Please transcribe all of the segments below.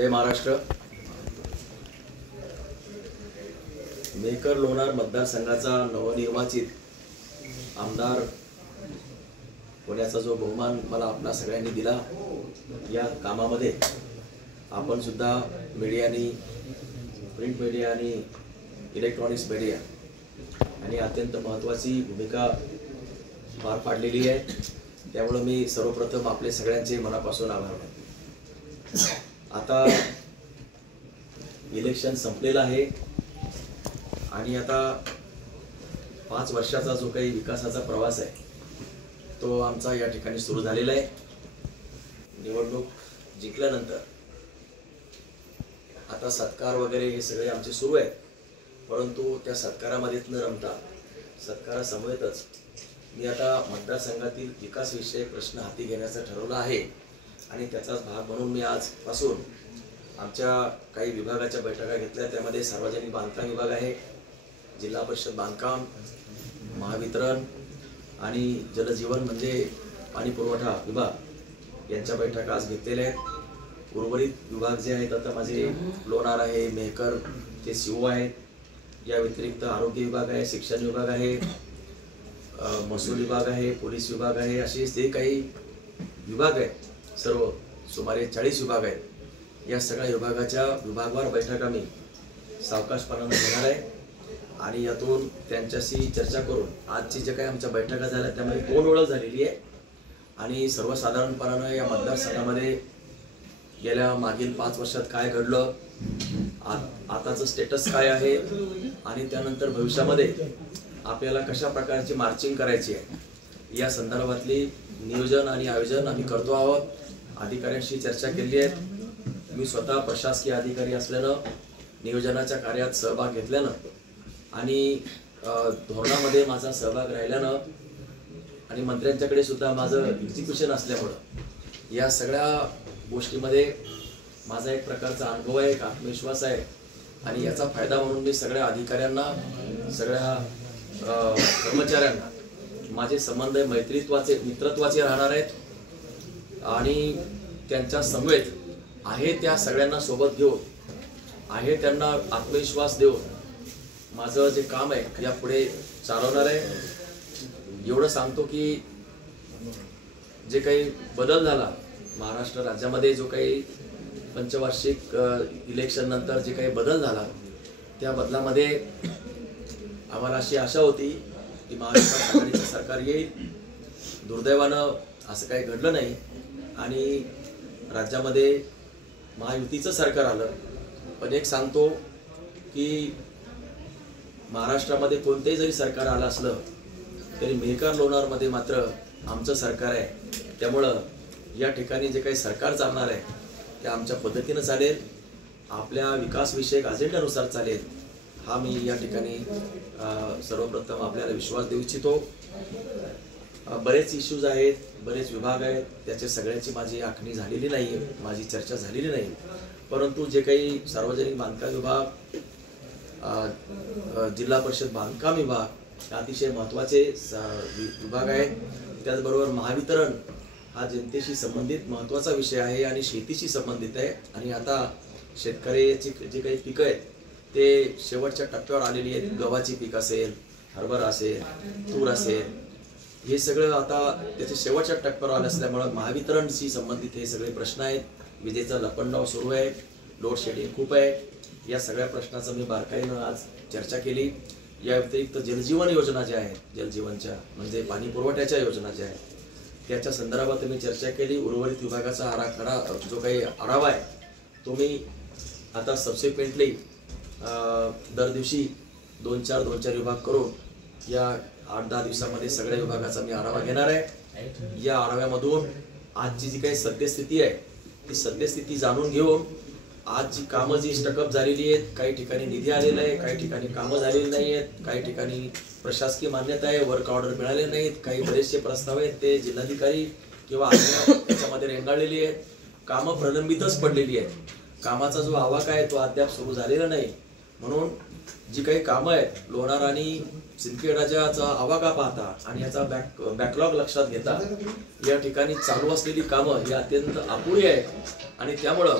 जय महाराष्ट्र। मेहकर लोणार मतदारसंघाचा नवनिर्वाचित आमदार होण्याचा जो बहुमान मला आपल्या सगळ्यांनी दिला, या कामामध्ये आपण सुद्धा मीडियानी, प्रिंट मीडिया आणि इलेक्ट्रॉनिक्स मीडिया आणि अत्यंत महत्त्वाची भूमिका पार पाडलेली आहे। त्यामुळे मी सर्वप्रथम आपले सगळ्यांचे मनापासून आभार मानतो। आता इलेक्शन संपलेलं आहे आणि आता 5 वर्षाचा जो काही विकासाचा प्रवास आहे तो आमचा या ठिकाणी सुरू झालेला आहे। निवडणूक जिंकल्यानंतर आता सत्कार वगैरे हे सगळे आमचे सुरू आहेत, परंतु त्या सत्कारामध्ये न रमता सत्कारासमवेतच मी आता मतदारसंघातील विकासविषयक प्रश्न हाती घेण्याचं ठरवलं आहे आणि त्याचाच भाग म्हणून मी आजपासून आमच्या काही विभागाच्या बैठका घेतल्या। त्यामध्ये सार्वजनिक बांधकाम विभाग आहे, जिल्हा परिषद बांधकाम, महावितरण आणि जलजीवन म्हणजे पाणी पुरवठा विभाग यांच्या बैठका आज घेतलेल्या आहेत। उर्वरित विभाग जे आहेत आता माझे लोणार आहे, मेहकर ते सीओ आहेत। या व्यतिरिक्त आरोग्य विभाग आहे, शिक्षण विभाग आहे, महसूल विभाग आहे, पोलीस विभाग आहे, असे जे काही विभाग आहेत सर्व सुमारे 40 विभाग आहेत। या सगळ्या विभागाच्या विभागवार बैठका मी सावकाशपणाने घेणार आहे आणि यातून त्यांच्याशी चर्चा करून आजची जे काही आमच्या बैठका झाल्या त्यामध्ये तोंड ओळख झालेली आहे आणि सर्वसाधारणपणाने या मतदारसंघामध्ये गेल्या मागील 5 वर्षात काय घडलं, आताचं स्टेटस काय आहे आणि त्यानंतर भविष्यामध्ये आपल्याला कशा प्रकारची मार्चिंग करायची आहे या संदर्भातली नियोजन आणि आयोजन आम्ही करतो आहोत। अधिकाऱ्यांशी चर्चा केली आहे। मी स्वतः प्रशासकीय अधिकारी असल्यानं नियोजनाच्या कार्यात सहभाग घेतल्यानं आणि धोरणामध्ये माझा सहभाग राहिल्यानं आणि मंत्र्यांच्याकडे सुद्धा माझं एक्झिक्युशन असल्यामुळं या सगळ्या गोष्टीमध्ये माझा एक प्रकारचा अनुभव आहे, एक आत्मविश्वास आहे आणि याचा फायदा म्हणून मी सगळ्या अधिकाऱ्यांना, सगळ्या कर्मचाऱ्यांना माझे संबंध मैत्रीत्वाचे, मित्रत्वाचे राहणार आहेत आणि त्यांच्या समवेत आहे त्या सगळ्यांना सोबत घेऊन, आहे त्यांना आत्मविश्वास देऊन माझं जे काम आहे यापुढे चालवणार आहे। एवढं सांगतो की जे काही बदल झाला महाराष्ट्र राज्यामध्ये, जो काही पंचवार्षिक इलेक्शन नंतर जे काही बदल झाला त्या बदलामध्ये आम्हाला अशी आशा होती की महाराष्ट्र आघाडीचं सरकार येईल। दुर्दैवानं असं काही घडलं नाही आणि राज्यामध्ये महायुतीचं सरकार आलं। पण एक सांगतो की महाराष्ट्रामध्ये कोणतेही जरी सरकार आलं असलं तरी मेहकर लोणारमध्ये मात्र आमचं सरकार आहे। त्यामुळं या ठिकाणी जे काही सरकार चालणार आहे ते आमच्या पद्धतीनं चालेल, आपल्या विकासविषयक अजेंड्यानुसार चालेल, हा मी या ठिकाणी सर्वप्रथम आपल्याला विश्वास देऊ इच्छितो। बरेच इश्यूज आहेत, बरेच विभाग आहेत, त्याचे सगळ्यांची माझी आखणी झालेली नाही, माझी चर्चा झालेली नाही, परंतु जे काही सार्वजनिक बांधकाम विभाग, जिल्हा परिषद बांधकाम विभाग अतिशय महत्त्वाचे विभाग आहेत। त्याचबरोबर महावितरण हा जनतेशी संबंधित महत्त्वाचा विषय आहे आणि शेतीशी संबंधित आहे आणि आता शेतकऱ्याची जे काही पिकं आहेत ते शेवटच्या टप्प्यावर आलेली आहेत। गव्हाची पीक असेल, हरभरा असेल, तूर असेल, हे सगळं आता त्याच्या शेवटच्या टप्प्यावर आलं असल्यामुळं महावितरणशी संबंधित हे सगळे प्रश्न आहेत। विजेचा लपंडाव सुरू आहे, लोड शेडिंग खूप आहे, या सगळ्या प्रश्नाचं मी बारकाईनं आज चर्चा केली। या व्यतिरिक्त जलजीवन योजना ज्या आहेत, जलजीवनच्या म्हणजे पाणी पुरवठ्याच्या योजना ज्या आहेत त्याच्या संदर्भात मी चर्चा केली। उर्वरित विभागाचा आराखडा जो काही आढावा आहे तो मी आता सबसिक्वेंटली दर दिवशी 2-4 विभाग करून या 8-10 दिवसामध्ये सगळ्या विभागाचा मी आढावा घेणार आहे। या आढाव्यामधून आजची जी काही सद्यस्थिती आहे ती सद्यस्थिती जाणून घेऊन आज जी कामं जी स्टकअप झालेली आहेत, काही ठिकाणी निधी आलेला आहे, काही ठिकाणी कामं झालेली नाही आहेत, काही ठिकाणी प्रशासकीय मान्यता आहे, वर्क ऑर्डर मिळाले नाहीत, काही बरेचसे प्रस्ताव आहेत ते जिल्हाधिकारी किंवा त्याच्यामध्ये रेंगाळलेली आहेत, कामं प्रलंबितच पडलेली आहेत, कामाचा जो आवाका आहे तो अद्याप सुरू झालेला नाही। म्हणून जी काही कामं आहेत लोणार आणि सिंदखेडच्या आवाका पाहता आणि याचा बॅकलॉग लक्षात घेता या ठिकाणी चालू असलेली कामं ही अत्यंत अपुरी आहेत आणि त्यामुळं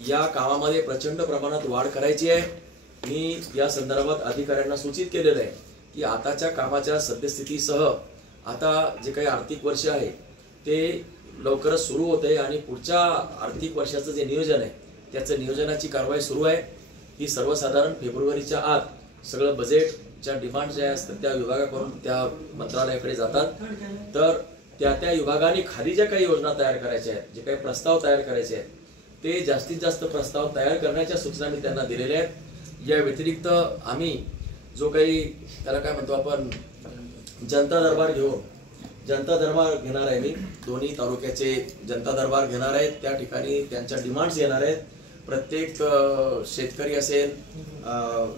या कामामध्ये प्रचंड प्रमाणात वाढ करायची आहे. मी या संदर्भात अधिकाऱ्यांना सूचित केलेलं आहे की आताच्या कामाच्या सद्यस्थितीसह आता जे काही आर्थिक वर्ष आहे ते लवकरच सुरू होत आहे आणि पुढच्या आर्थिक वर्षाचं जे नियोजन आहे त्याचं नियोजनाची कारवाई सुरू आहे. ही सर्वसाधारण फेब्रुवारीच्या आत सगळं बजेटच्या डिमांड ज्या असतात त्या विभागाकडून त्या मंत्रालयाकडे जातात. तर त्या विभागाने खाली ज्या काही योजना तयार करायच्या आहेत, जे काही प्रस्ताव तयार करायचे आहेत ते जास्तीत जास्त प्रस्ताव तयार करण्याच्या सूचना मी त्यांना दिलेल्या आहेत. या व्यतिरिक्त आम्ही जो काही त्याला काय म्हणतो आपण जनता दरबार घेणार आहे. मी दोन्ही तालुक्याचे जनता दरबार घेणार आहेत. त्या ठिकाणी त्यांच्या डिमांड्स येणार आहेत. प्रत्येक शेतकरी असेल,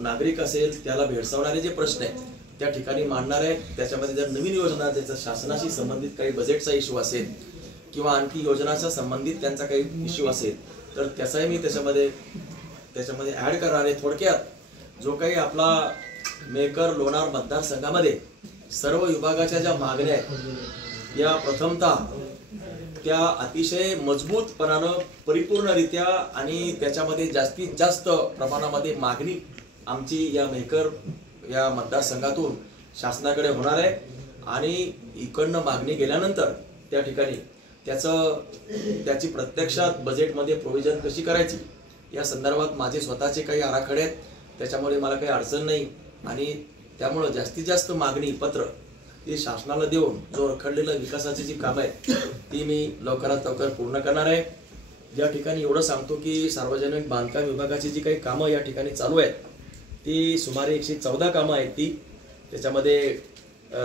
नागरिक असेल, त्याला भेडसावणारे जे प्रश्न आहेत त्या ठिकाणी मांडणार आहेत. त्याच्यामध्ये जर नवीन योजना ज्याचा शासनाशी संबंधित काही बजेटचा इश्यू असेल किंवा आणखी योजनाच्या संबंधित त्यांचा काही इश्यू असेल तर त्याचाही मी त्याच्यामध्ये ऍड करणार आहे. थोडक्यात जो काही आपला मेकर लोणार मतदारसंघामध्ये सर्व विभागाच्या ज्या मागण्या आहेत या प्रथमतः त्या अतिशय मजबूतपणानं परिपूर्णरित्या आणि त्याच्यामध्ये जास्तीत जास्त प्रमाणामध्ये मागणी आमची या मेकर या मतदारसंघातून शासनाकडे होणार आहे. आणि इकडनं मागणी गेल्यानंतर त्या ठिकाणी त्याची प्रत्यक्षात बजेटमध्ये प्रोव्हिजन कशी करायची या संदर्भात माझे स्वतःचे काही आराखडे आहेत. त्याच्यामुळे मला काही अडचण नाही आणि त्यामुळं जास्तीत जास्त मागणी पत्र ती शासनाला देऊन जो रखडलेला विकासाची जी कामं आहेत ती मी लवकरात लवकर पूर्ण करणार आहे. या ठिकाणी एवढं सांगतो की सार्वजनिक बांधकाम विभागाची जी काही कामं या ठिकाणी चालू आहेत ती सुमारे 114 कामं आहेत. त्याच्यामध्ये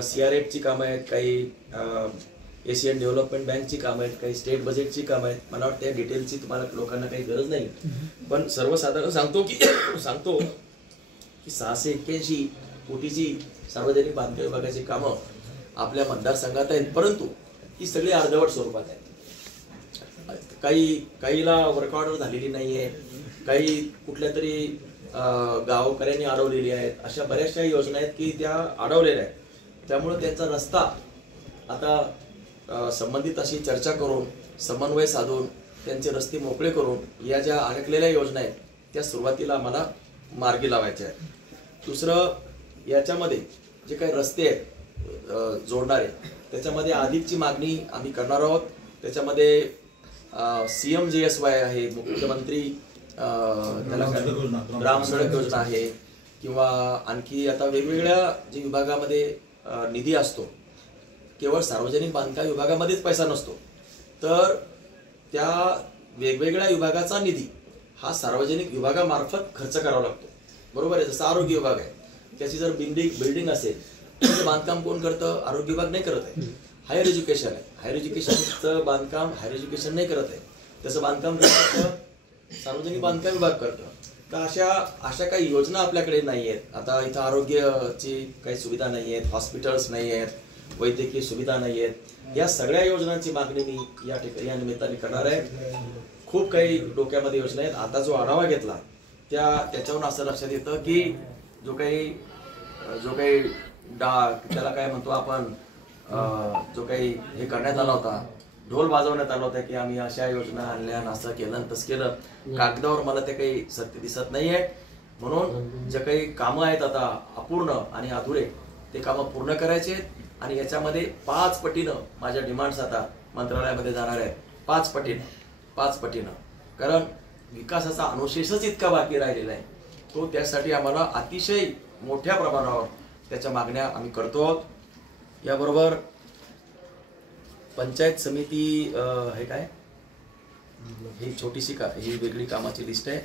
CRF ची कामं आहेत, काही एशियन डेव्हलपमेंट बँकची कामं आहेत, काही स्टेट बजेटची कामं आहेत. मला वाटतं या डिटेलची तुम्हाला लोकांना काही गरज नाही, पण सर्वसाधारण सांगतो की 681 कोटीची सार्वजनिक बांधकाम विभागाची कामं आपल्या मतदारसंघात आहेत. परंतु ही सगळी अर्धवट स्वरूपात आहेत. काहीला वर्क ऑर्डर झालेली नाहीये, काही कुठल्या तरी गावकऱ्यांनी अडवलेली आहेत. अशा बऱ्याचशा योजना आहेत की त्या अडवलेल्या आहेत. त्यामुळे त्यांचा रस्ता आता संबंधित अशी चर्चा करून समन्वय साधून त्यांचे रस्ते मोकळे करून या ज्या अडकलेल्या योजना आहेत त्या सुरुवातीला आम्हाला मार्गी लावायच्या आहेत. दुसरं, याच्यामध्ये जे काही रस्ते आहेत जोडणारे त्याच्यामध्ये अधिकची मागणी आम्ही करणार आहोत. त्याच्यामध्ये CMGSY आहे, मुख्यमंत्री त्याला ग्राम सडक योजना आहे किंवा आणखी आता वेगवेगळ्या जे विभागामध्ये निधी असतो, केवळ सार्वजनिक बांधकाम विभागामध्येच पैसा नसतो, तर त्या वेगवेगळ्या विभागाचा निधी हा सार्वजनिक विभागामार्फत खर्च करावा लागतो. बरोबर आहे. जसं आरोग्य विभाग आहे, त्याची जर बिल्डिंग असेल तर बांधकाम कोण करतं? आरोग्य विभाग नाही करत आहे. हायर एज्युकेशन आहे, हायर एज्युकेशनचं बांधकाम हायर एज्युकेशन नाही करत आहे, त्याचं बांधकाम सार्वजनिक बांधकाम विभाग करतं. तर अशा काही योजना आपल्याकडे नाही आहेत. आता इथं आरोग्याची काही सुविधा नाही आहेत, हॉस्पिटल्स नाही आहेत, वैद्यकीय सुविधा नाही आहेत. या सगळ्या योजनांची मागणी मी या निमित्ताने करणार आहे. खूप काही डोक्यामध्ये योजना आहेत. आता जो आढावा घेतला त्याच्यावरून असं लक्षात येतं की जो काही त्याला काय म्हणतो आपण, जो काही हे करण्यात आला होता, ढोल वाजवण्यात आला होता की आम्ही अशा योजना आणल्या, असं केलं तसं केलं, कागदावर मला ते काही सत्य दिसत नाहीये. म्हणून जे काही कामं आहेत आता अपूर्ण आणि अधुरे ते कामं पूर्ण करायचे आहेत. आणि याच्यामध्ये 5 पटीनं माझ्या डिमांड्स आता मंत्रालयामध्ये जाणार आहेत. 5 पटीनं. कारण विकासाचा अनुशेषच इतका बाकी राहिलेला आहे, तो त्यासाठी आम्हाला अतिशय मोठ्या प्रमाणावर त्याच्या मागण्या आम्ही करतो आहोत. याबरोबर पंचायत समिती हे काय, ही छोटीशी ही वेगळी कामाची लिस्ट आहे.